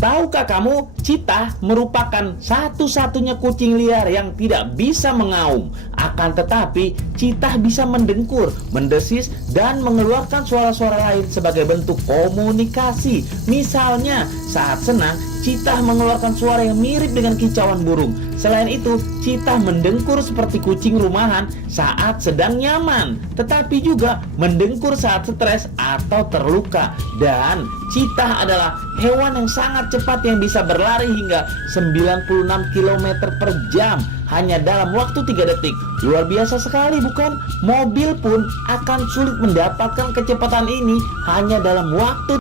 Tahukah kamu, cheetah merupakan satu-satunya kucing liar yang tidak bisa mengaum. Akan tetapi, cheetah bisa mendengkur, mendesis, dan mengeluarkan suara-suara lain sebagai bentuk komunikasi. Misalnya, saat senang, cheetah mengeluarkan suara yang mirip dengan kicauan burung. Selain itu, cheetah mendengkur seperti kucing rumahan saat sedang nyaman, tetapi juga mendengkur saat stres atau terluka. Dan cheetah adalah hewan yang sangat cepat yang bisa berlari hingga 96 km per jam hanya dalam waktu 3 detik. Luar biasa sekali, bukan? Mobil pun akan sulit mendapatkan kecepatan ini hanya dalam waktu